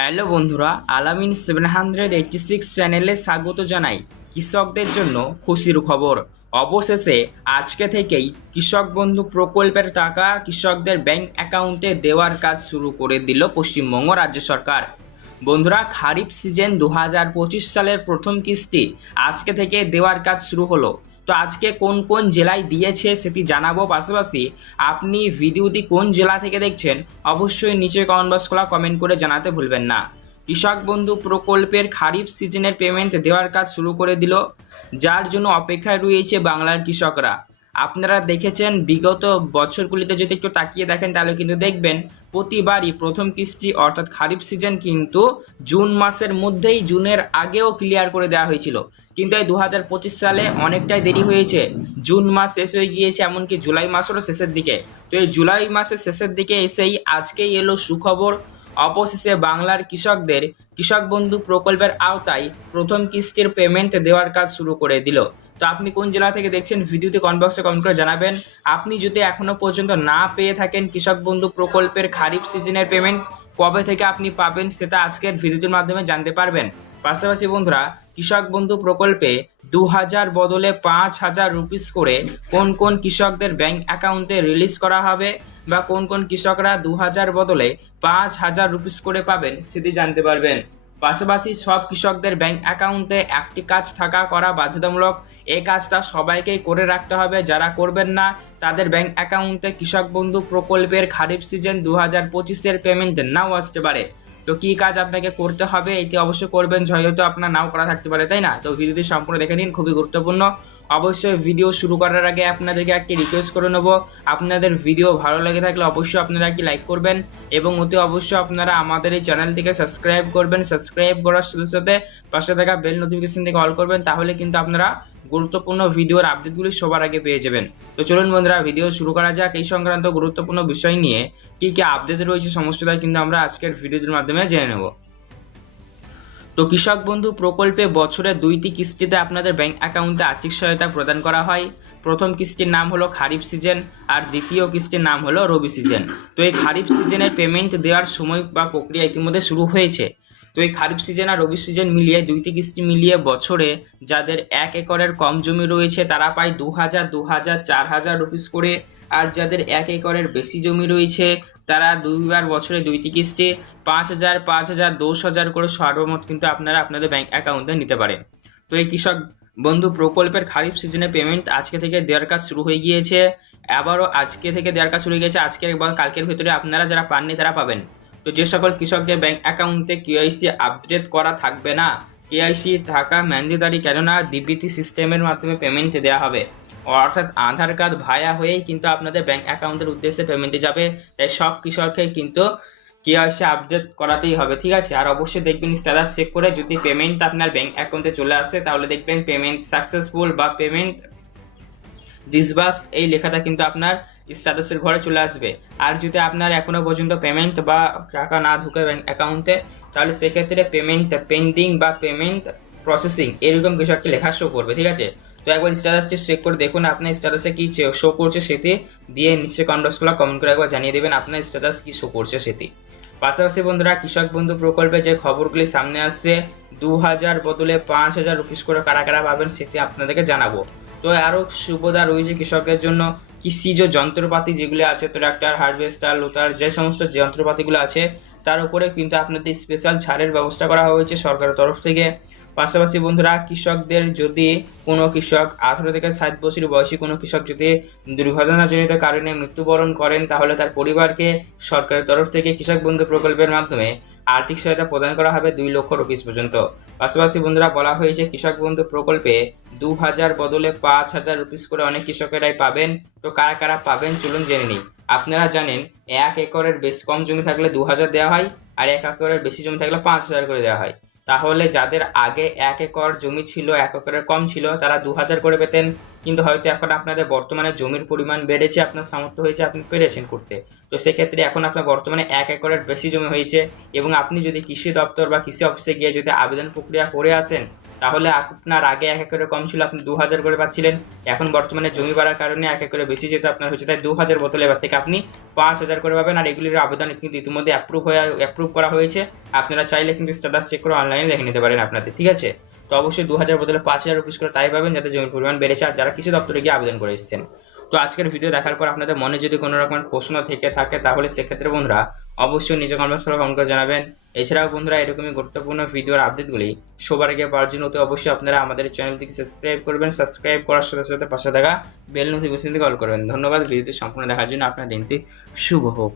Hello বন্ধুরা, আলামিন seven hundred eighty six চ্যানেলে স্বাগত জানাই কৃষকদের জন্য খুশির খবর। অবশেষে আজকে থেকেই কৃষক বন্ধু প্রকল্পের টাকা কৃষকদের ব্যাংক অ্যাকাউন্টে দেওয়ার কাজ শুরু করে দিল পশ্চিমবঙ্গ রাজ্য সরকার। বন্ধুরা, খারিফ সিজন দু হাজার পঁচিশ সালের প্রথম কিস্তি আজকে থেকে দেওয়ার কাজ শুরু হলো। তো আজকে কোন কোন জেলায় দিয়েছে সেটি জানাব পাশাপাশি আপনি ভিডিওটি কোন জেলা থেকে দেখছেন অবশ্যই নিচে কমেন্ট বক্স খোলা কমেন্ট করে জানাতে ভুলবেন না। কৃষক বন্ধু প্রকল্পের খারিফ সিজনের পেমেন্ট দেওয়ার কাজ শুরু করে দিল, যার জন্য অপেক্ষায় রয়েছে বাংলার কৃষকরা। আপনারা দেখেছেন, বিগত বছরগুলিতে যদি একটু তাকিয়ে দেখেন, তাহলে কিন্তু দেখবেন প্রতিবারই প্রথম কিস্তি অর্থাৎ খারিফ সিজন কিন্তু জুন মাসের মধ্যেই জুনের আগেও ক্লিয়ার করে দেওয়া হয়েছিল। কিন্তু এই দু হাজার পঁচিশ সালে অনেকটাই দেরি হয়েছে। জুন মাস শেষ হয়ে গিয়েছে, এমনকি জুলাই মাসেরও শেষের দিকে। তো এই জুলাই মাসের শেষের দিকে এসেই আজকেই এলো সুখবর। অবশেষে বাংলার কৃষকদের কৃষক বন্ধু প্রকল্পের আওতায় প্রথম কিস্তির পেমেন্ট দেওয়ার কাজ শুরু করে দিল। তো আপনি কোন জেলা থেকে দেখছেন ভিডিওতে কমেন্ট বক্সে কমেন্ট করে জানাবেন। আপনি যদি এখনও পর্যন্ত না পেয়ে থাকেন কৃষক বন্ধু প্রকল্পের খারিফ সিজনের পেমেন্ট কবে থেকে আপনি পাবেন সেটা আজকের ভিডিওটির মাধ্যমে জানতে পারবেন। পাশাপাশি বন্ধুরা, কৃষক বন্ধু প্রকল্পে দু হাজার বদলে পাঁচ হাজার রুপিস করে কোন কোন কৃষকদের ব্যাংক অ্যাকাউন্টে রিলিজ করা হবে? বা কোন কোন কৃষকরা দু হাজার বদলে পাঁচ হাজার রুপিস করে পাবেন সেটি জানতে পারবেন। পাশাপাশি সব কৃষকদের ব্যাংক অ্যাকাউন্টে একটি কাজ থাকা করা বাধ্যতামূলক। এই কাজটা সবাইকেই করে রাখতে হবে, যারা করবেন না, তাদের ব্যাংক অ্যাকাউন্টে কৃষক বন্ধু প্রকল্পের খারিফ সিজন দু হাজার পঁচিশের পেমেন্ট নাও আসতে পারে। তো কি কাজ আপনাকে করতে হবে, এটি অবশ্যই করবেন, যেহেতু আপনার নাও করা থাকতে পারে, তাই না? তো ভিডিওটি সম্পূর্ণ দেখে নিন, খুবই গুরুত্বপূর্ণ। অবশ্যই ভিডিও শুরু করার আগে আপনাদেরকে একটি রিকোয়েস্ট করে নেব। আপনাদের ভিডিও ভালো লেগে থাকলে অবশ্যই আপনারা একটি লাইক করবেন এবং অতি অবশ্যই আপনারা আমাদের এই চ্যানেলটিকে সাবস্ক্রাইব করবেন। সাবস্ক্রাইব করার সাথে সাথে পাশে থাকা বেল নোটিফিকেশন থেকে অল করবেন, তাহলে কিন্তু আপনারা গুরুত্বপূর্ণ ভিডিওর আপডেটগুলি সবার আগে পেয়ে যাবেন। তো চলুন বন্ধুরা ভিডিও শুরু করা যাক। এই সংক্রান্ত গুরুত্বপূর্ণ বিষয় নিয়ে কি কি আপডেট রয়েছে সমস্তটা কিন্তু আমরা আজকের ভিডিওটির মাধ্যমে জেনে নেব। তো কৃষক বন্ধু, প্রকল্পে বছরে দুইটি কিস্তিতে আপনাদের ব্যাংক অ্যাকাউন্টে আর্থিক সহায়তা প্রদান করা হয়। প্রথম কিস্তির নাম হলো খারিফ সিজন আর দ্বিতীয় কিস্তির নাম হলো রবি সিজন তো এই খারিফ সিজনের পেমেন্ট দেওয়ার সময় বা প্রক্রিয়া ইতিমধ্যে শুরু হয়েছে। তো এই খারিফ সিজন আর রবি সিজন মিলিয়ে দুইটি কিস্তি মিলিয়ে বছরে যাদের এক একরের কম জমি রয়েছে, তারা পায় দু হাজার দু হাজার চার হাজার রুপিস করে। আর যাদের এক একরের বেশি জমি রয়েছে, তারা দুইবার বছরে দুইটি কিস্তি পাঁচ হাজার পাঁচ হাজার দশ হাজার করে সর্বমোট কিন্তু আপনারা আপনাদের ব্যাংক অ্যাকাউন্টে নিতে পারেন। তো এই কৃষক বন্ধু প্রকল্পের খারিফ সিজনে পেমেন্ট আজকে থেকে দেওয়ার কাজ শুরু হয়ে গিয়েছে। আবারও আজকে থেকে দেওয়ার কাজ শুরু হয়ে গিয়েছে। আজকের বা কালকের ভেতরে আপনারা যারা পাননি, তারা পাবেন। তো যে সকল কৃষকদের ব্যাংক অ্যাকাউন্টে কেআইসি আপডেট করা থাকবে না কেআইসি থাকা ম্যান্ডেটারি কেননা ডিবিটি সিস্টেমের মাধ্যমে পেমেন্ট দেওয়া হবে। অর্থাৎ আধার কার্ড ভায়া হয়েই কিন্তু আপনাদের ব্যাংক অ্যাকাউন্টের উদ্দেশ্যে পেমেন্টে যাবে। তাই সব কৃষককে কিন্তু কেআইসি আপডেট করাতেই হবে, ঠিক আছে? আর অবশ্যই দেখবেন স্ট্যাটাস চেক করে যদি পেমেন্ট আপনার ব্যাংক অ্যাকাউন্টে চলে আসে, তাহলে দেখবেন পেমেন্ট সাকসেসফুল বা পেমেন্ট ডিসবাস এই লেখাটা কিন্তু আপনার স্ট্যাটাসের ঘরে চলে আসবে। আর যদি আপনার এখনও পর্যন্ত পেমেন্ট বা টাকা না ঢুকে ব্যাংক অ্যাকাউন্টে তাহলে সেক্ষেত্রে পেমেন্ট পেন্ডিং বা পেমেন্ট প্রসেসিং এরকম কিছু একটা লেখা শো করবে, ঠিক আছে? তো একবার স্ট্যাটাসটি চেক করে দেখুন আপনার স্ট্যাটাসে কি শো করছে সেটি, দিয়ে নিচে কন্ডাসগুলো কমেন্ট করে একবার জানিয়ে দেবেন আপনার স্ট্যাটাস কি শো করছে সেটি। পাশাপাশি বন্ধুরা, কৃষক বন্ধু প্রকল্পে যে খবরগুলি সামনে আসছে দু হাজার বদলে পাঁচ হাজার রুপিস করে কারা কারা পাবেন সেটি আপনাদেরকে জানাব। তো আরও সুবিধা রয়েছে কৃষকের জন্য। কৃষিজ যন্ত্রপাতি যেগুলো আছে ট্রাক্টর হারভেস্টার লোটার যে সমস্ত যন্ত্রপাতিগুলো আছে, তার উপরে কিন্তু আপনাদের স্পেশাল ছাড়ের ব্যবস্থা করা হয়েছে সরকারের তরফ থেকে। পাশাপাশি বন্ধুরা, কৃষকদের যদি কোনো কৃষক আঠারো থেকে ষাট বছর বয়সী কোনো কৃষক যদি দুর্ঘটনাজনিত কারণে মৃত্যুবরণ করেন, তাহলে তার পরিবারকে সরকারের তরফ থেকে কৃষক বন্ধু প্রকল্পের মাধ্যমে আর্থিক সহায়তা প্রদান করা হবে দুই লক্ষ রুপিস পর্যন্ত। পাশাপাশি বন্ধুরা, বলা হয়েছে, কৃষক বন্ধু প্রকল্পে দু হাজার বদলে পাঁচ হাজার রুপিস করে অনেক কৃষকেরাই পাবেন। তো কারা কারা পাবেন, চলুন জেনে নিই। আপনারা জানেন, এক একরের বেশ কম জমি থাকলে দু হাজার দেওয়া হয়, আর এক একরের বেশি জমি থাকলে পাঁচ হাজার করে দেওয়া হয়। তাহলে যাদের আগে এক একর জমি ছিল, এক একরের কম ছিল, তারা দু হাজার করে পেতেন। কিন্তু হয়তো এখন আপনাদের বর্তমানে জমির পরিমাণ বেড়েছে, আপনার সামর্থ্য হয়েছে, আপনি পেরেছেন করতে। তো সেক্ষেত্রে এখন আপনার বর্তমানে এক একরের বেশি জমি হয়েছে এবং আপনি যদি কৃষি দপ্তর বা কৃষি অফিসে গিয়ে যদি আবেদন প্রক্রিয়া করে আসেন তাহলে আপনার আগে এক একরে কম ছিল, আপনি দু হাজার করে পাচ্ছিলেন। এখন বর্তমানে জমি বাড়ার কারণে এক একরে বেশি যেহেতু আপনার হচ্ছে তাই দু হাজার বোতল এবার থেকে আপনি পাঁচ হাজার করে পাবেন। আর এগুলির আবেদন কিন্তু ইতিমধ্যে অ্যাপ্রুভ হয়ে অ্যাপ্রুভ করা হয়েছে। আপনারা চাইলে কিন্তু স্ট্যাটাস চেক করে অনলাইনে দেখে নিতে পারেন আপনাদের, ঠিক আছে? তো অবশ্যই দু হাজার বদলে পাঁচ হাজার রুপিস করে তাই পাবেন, যাতে জমির পরিমাণ বেড়েছে। আর যারা কৃষি দপ্তরে গিয়ে আবেদন করে এসেছেন। তো আজকের ভিডিও দেখার পর আপনাদের মনে যদি কোনো রকমের প্রশ্ন থেকে থাকে, তাহলে সেক্ষেত্রে বন্ধুরা অবশ্যই নিজে কনভার্স করে কমেন্ট করে জানাবেন। এছাড়াও বন্ধুরা, এরকমই গুরুত্বপূর্ণ ভিডিওর আপডেটগুলি সবার আগে পাওয়ার জন্য অতি অবশ্যই আপনারা আমাদের চ্যানেলটিকে সাবস্ক্রাইব করবেন। সাবস্ক্রাইব করার সাথে সাথে পাশে থাকা বেল নোটিফিকেশনটি কল করবেন। ধন্যবাদ। ভিডিওটি সম্পূর্ণ দেখার জন্য আপনার দিনটি শুভ হোক।